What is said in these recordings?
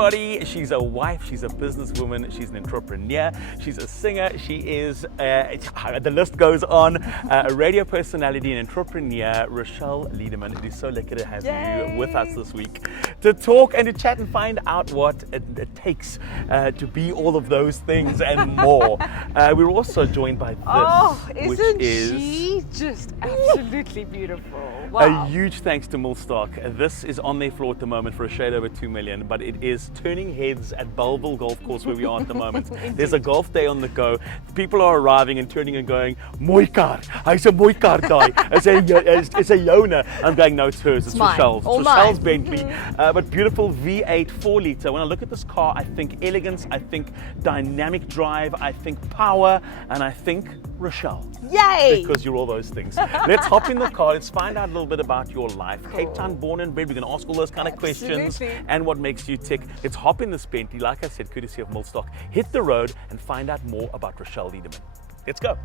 everybody. She's a wife, she's a businesswoman, she's an entrepreneur, she's a singer, she is, the list goes on, a radio personality and entrepreneur, Rouchelle Liedemann. It is so lucky to have you with us this week to talk and to chat and find out what it takes to be all of those things and more. We're also joined by this, which is she just absolutely beautiful. Wow. A huge thanks to Millstock. This is on their floor at the moment for a shade over 2 million, but it is turning heads at Bellville Golf Course where we are at the moment. There's a golf day on the go. People are arriving and turning and going, "Mooi car. Hy's 'n mooi car daai. It's a Yona." I'm going, "No, it's hers. It's Roushelle's. It's Roushelle's Bentley." But beautiful V8 4-litre. When I look at this car, I think elegance, I think dynamic drive, I think power, and I think Rouchelle. Yay! Because you're all those things. Let's hop in the car. Let's find out a little bit about your life. Cool. Cape Town born and bred. We're going to ask all those kind of questions and what makes you tick. Let's hop in this Bentley, like I said, courtesy of Millstock. Hit the road and find out more about Rouchelle Liedemann. Let's go.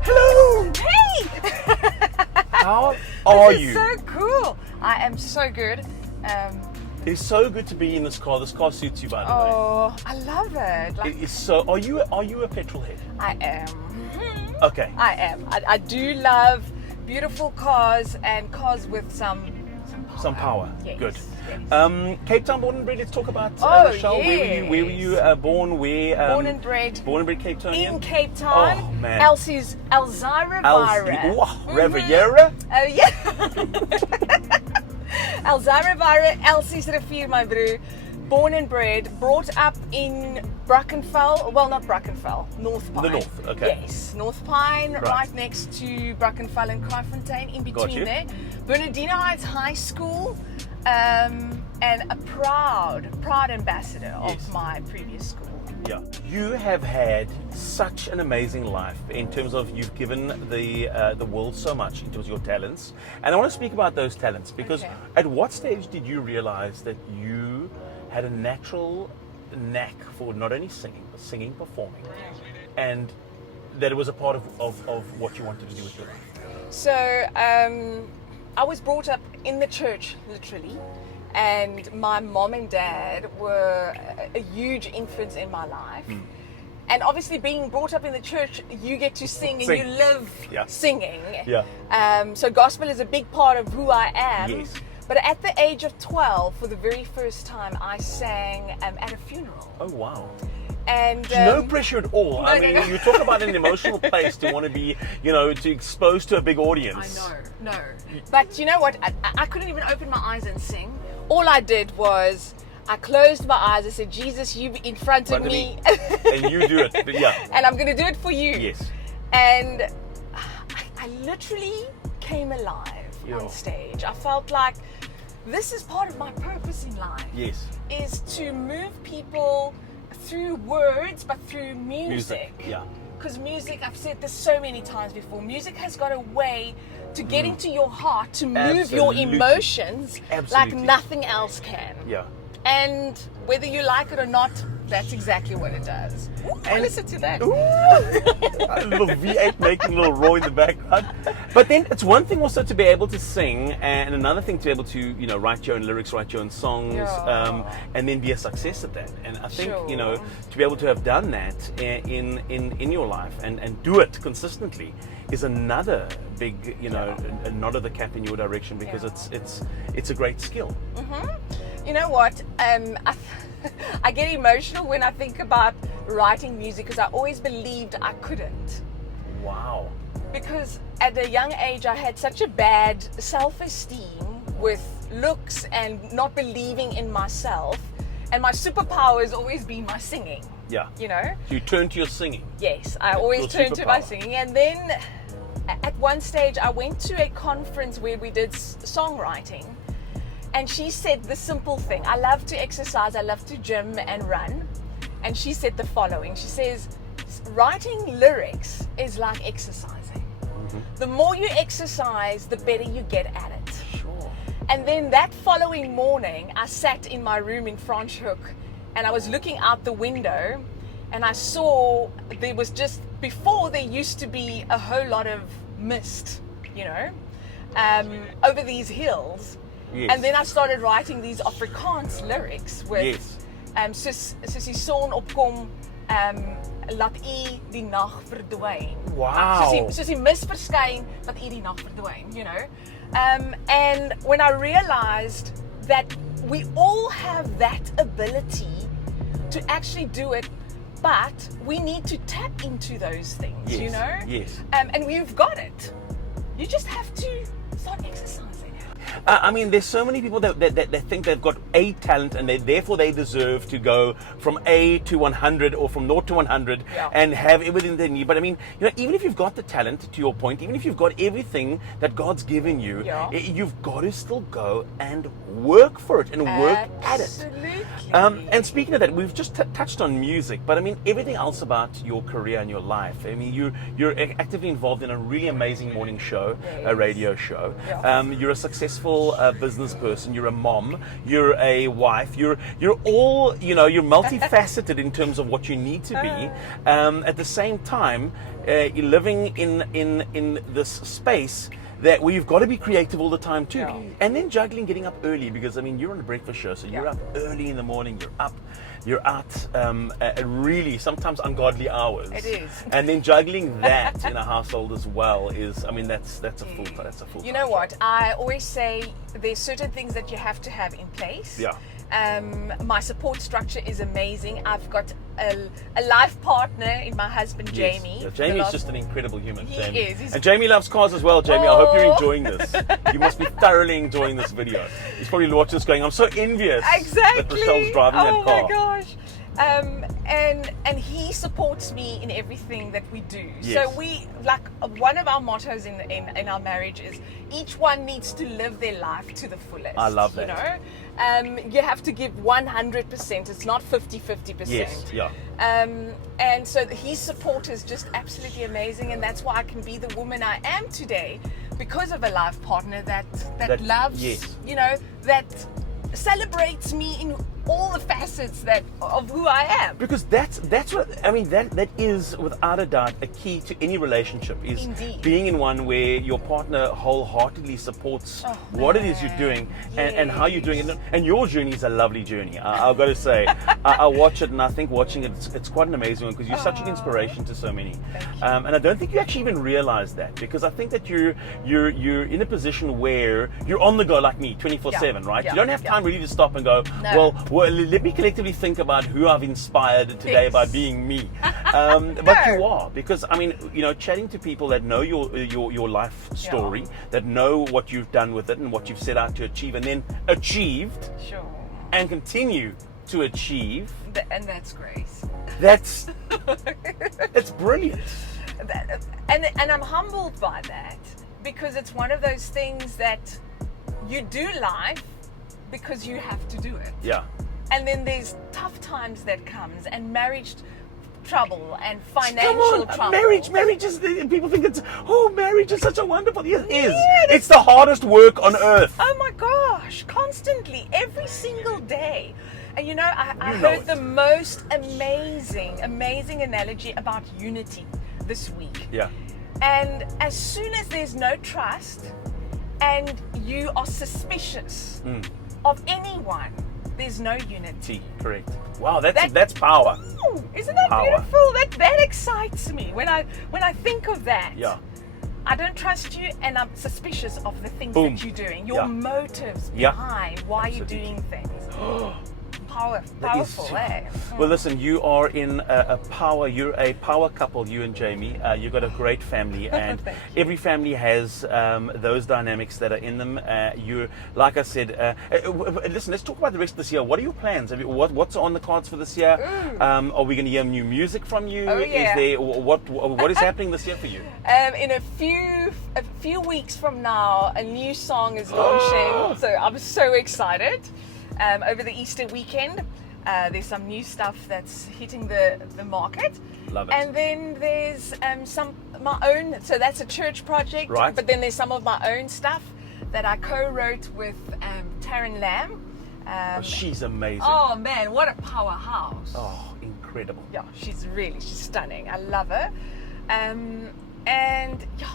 Hello! Hey! How are you? This is so cool. I am so good. It's so good to be in this car. This car suits you, by the way. Oh, I love it. It is so. Are you a petrol head? I am. Okay. I am. I do love beautiful cars and cars with some power. Yes. Good. Yes. Cape Town born and bred. Let's talk about Rouchelle. Yes. Where were you born? Where? Born and bred. Born and bred Cape Townian. In Cape Town. Oh man. Elsie's Elzira Vira. Riviera. Oh yeah. Elzira Vira, Elsie's Rivier, my broer. Born and bred, brought up in Brackenfell. Well, not Brackenfell, North Pine. The north, okay. Yes, North Pine, right next to Brackenfell and Kraaifontein, in between there. Bernardino Heights High School, and a proud ambassador of my previous school. Yeah, you have had such an amazing life in terms of you've given the world so much in terms of your talents, and I want to speak about those talents because at what stage did you realize that you had a natural knack for not only singing but singing, performing, and that it was a part of what you wanted to do with your life? So I was brought up in the church, literally. And my mom and dad were a huge influence in my life. And obviously being brought up in the church, you get to sing and you live singing. Yeah. So gospel is a big part of who I am. Yes. But at the age of 12, for the very first time, I sang at a funeral. Oh, wow. And no pressure at all. No, I mean, you talk about an emotional place to want to be, to expose to a big audience. I know, no. But you know what? I couldn't even open my eyes and sing. All I did was I closed my eyes. I said, "Jesus, you be in front of me. And you do it." But yeah. And I'm going to do it for you. Yes. And I literally came alive on stage. I felt like this is part of my purpose in life. Yes. Is to move people through words, but through music. Yeah. Because music, I've said this so many times before, music has got a way to get into your heart, to move your emotions like nothing else can. Yeah. And whether you like it or not, that's exactly what it does. And listen to that. A little V8 making a little roar in the background. But then it's one thing also to be able to sing, and another thing to be able to, write your own lyrics, write your own songs, and then be a success at that. And I think, to be able to have done that in your life and do it consistently is another big, a nod of the cap in your direction, because it's a great skill. You know what? I get emotional when I think about writing music because I always believed I couldn't. Wow. Because at a young age I had such a bad self-esteem with looks and not believing in myself, and my superpower has always been my singing. Yeah. So you turn to your singing. Yes, I always turn to my singing. And then at one stage I went to a conference where we did songwriting. And she said the simple thing: I love to exercise, I love to gym and run. And she said the following: she says, writing lyrics is like exercising. The more you exercise, the better you get at it. Sure. And then that following morning, I sat in my room in Franschhoek and I was looking out the window and I saw there was just, before there used to be a whole lot of mist, over these hills. Yes. And then I started writing these Afrikaans lyrics with Yes. soos die son opkom, laat u die nag verdwyn. Wow. Soos die mis verskyn, laat u die nag verdwyn, you know. And when I realized that we all have that ability to actually do it, but we need to tap into those things, Yes. you know. Yes. And we've got it. You just have to start exercising. I mean, there's so many people that think they've got a talent and therefore they deserve to go from A to 100 or from 0 to 100 Yeah. and have everything they need. But I mean, you know, even if you've got the talent, to your point, even if you've got everything that God's given you, Yeah. you've got to still go and work for it and work at it. Absolutely. And speaking of that, we've just touched on music, but I mean, everything else about your career and your life. I mean, you're actively involved in a really amazing morning show, a Yes. radio show. Yeah. You're a successful business person. You're a mom. You're a wife. You're all, you know, you're multifaceted in terms of what you need to be. At the same time, you're living in this space that we've got to be creative all the time too. Yeah. And then juggling getting up early, because I mean, you're on a breakfast show, so you're Yeah. up early in the morning, you're out at really sometimes ungodly hours. It is. And then juggling that in a household as well is, I mean, that's a full. You know what? I always say there's certain things that you have to have in place. Yeah. My support structure is amazing. I've got a life partner in my husband, Yes. Jamie. Yeah, Jamie's just an incredible human. He Jamie. is. He's- And Jamie loves cars as well, Jamie. I hope you're Oh. enjoying this. You must be thoroughly enjoying this video. He's probably watching this going, I'm so envious Exactly. that Rochelle's driving that car. Oh my gosh. And he supports me in everything that we do. Yes. So we, like, one of our mottos in our marriage is each one needs to live their life to the fullest. I love that. You know, you have to give 100%. It's not 50-50%. Yes, yeah. And so his support is just absolutely amazing, and that's why I can be the woman I am today, because of a life partner that loves, yes. you know, that celebrates me in all the facets of who I am. Because that's what I mean. That is without a doubt a key to any relationship, is Indeed. being in one where your partner wholeheartedly supports what it is you're doing and how you're doing it. And your journey is a lovely journey. I've got to say, I watch it, and I think watching it, it's quite an amazing one, because you're such an inspiration to so many. And I don't think you actually even realize that, because I think that you're in a position where you're on the go like me, 24/7, right? Yeah. You don't have time really to stop and go, No. well, let me collectively think about who I've inspired today Yes. by being me. But you are, because I mean, you know, chatting to people that know your life story, that know what you've done with it and what you've set out to achieve, and then achieved Sure. and continue to achieve. And that's grace. That's it's brilliant. And I'm humbled by that, because it's one of those things that you do life because you have to do it. Yeah. And then there's tough times that comes, and marriage trouble and Come financial on, trouble. marriage is, people think marriage is such a wonderful, it is. Yeah, It's the hardest work on earth. Oh my gosh, constantly, every single day. And you know, I You know heard it. the most amazing analogy about unity this week. Yeah. And as soon as there's no trust and you are suspicious of anyone, there's no unity. Correct. Wow, that's power. Ooh, isn't that Power. beautiful? That excites me when I think of that. Yeah. I don't trust you, and I'm suspicious of the things Boom. that you're doing. Your Yeah. motives Yeah. behind why Absolutely. you're doing things. That is- Powerful, eh? Well, listen, you are in you're a power couple, you and Jamie. You've got a great family, and Thank you. every family has those dynamics that are in them. You, like I said, listen, let's talk about the rest of this year. What are your plans? What's on the cards for this year? Are we going to hear new music from you? Oh, yeah. Is there, what is happening this year for you? In a few weeks from now, a new song is launching, so I'm so excited. Over the Easter weekend, there's some new stuff that's hitting the market. Love it. And then there's my own, so that's a church project. Right. But then there's some of my own stuff that I co-wrote with Taryn Lamb. She's amazing. Oh man, what a powerhouse. Oh, incredible. Yeah, she's stunning. I love her. And yeah,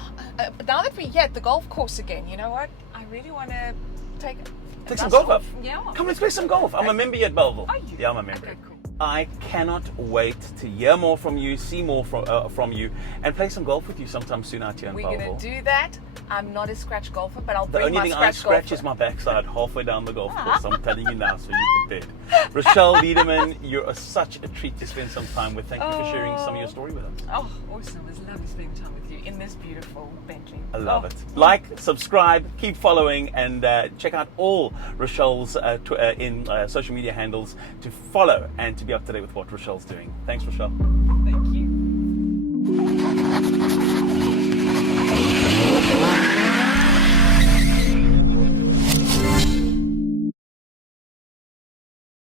now that we're here at the golf course again, you know what? I really want to take some golf up. Yeah. Come, let's play some golf. I'm a member here at Belleville. Are you? Yeah, I'm a member. Okay, cool. I cannot wait to hear more from you, see more from you, and play some golf with you sometime soon out here in Belleville. We're going to do that. I'm not a scratch golfer, but I'll The bring only my thing I scratch scratch golfer. is my backside halfway down the golf course. I'm telling you now, so you're prepared. Rouchelle Liedemann, you're such a treat to spend some time with. Thank you for sharing some of your story with us. Oh, awesome. It was lovely spending time with you in this beautiful Bentley. I love it. Like, subscribe, keep following, and check out all Rouchelle's social media handles to follow and to be up to date with what Roushelle's doing. Thanks, Rouchelle.